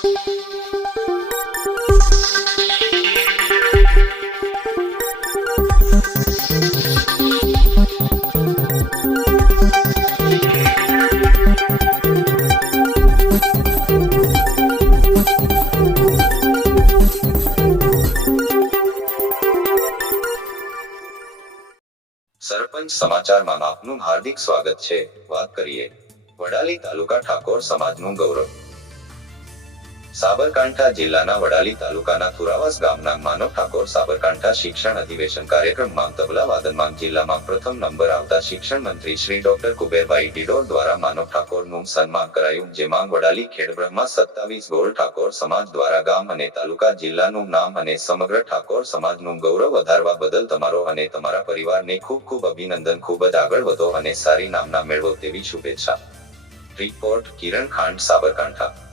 સરપંચ સમાચારમાં આપનું હાર્દિક સ્વાગત છે। વાત કરીએ વડાલી તાલુકા ઠાકોર સમાજનું ગૌરવ। સાબરકાંઠા જિલ્લાના વડાલી તાલુકાના થુરાવાસ ગામના માનવ ઠાકોર સાબરકાંઠા શિક્ષણ અધિવેશન કાર્યક્રમમાં તબલા વાદનમાં જિલ્લામાં પ્રથમ નંબર આવતા શિક્ષણ મંત્રી શ્રી ડોક્ટર કુબેરભાઈ ડિડોર દ્વારા માનવ ઠાકોરનું સન્માન કરાયું, જેમાં વડાલી ખેડબ્રહ્મા 27 ગોળ ઠાકોર સમાજ દ્વારા ગામ અને તાલુકા જિલ્લાનું નામ અને સમગ્ર ઠાકોર સમાજનું ગૌરવ વધારવા બદલ તમારો અને તમારા પરિવારને ખૂબ ખૂબ અભિનંદન। ખૂબ જ આગળ વધો અને સારી નામના મેળવો તેવી શુભેચ્છા। રિપોર્ટ કિરણ ખાંડ, સાબરકાંઠા।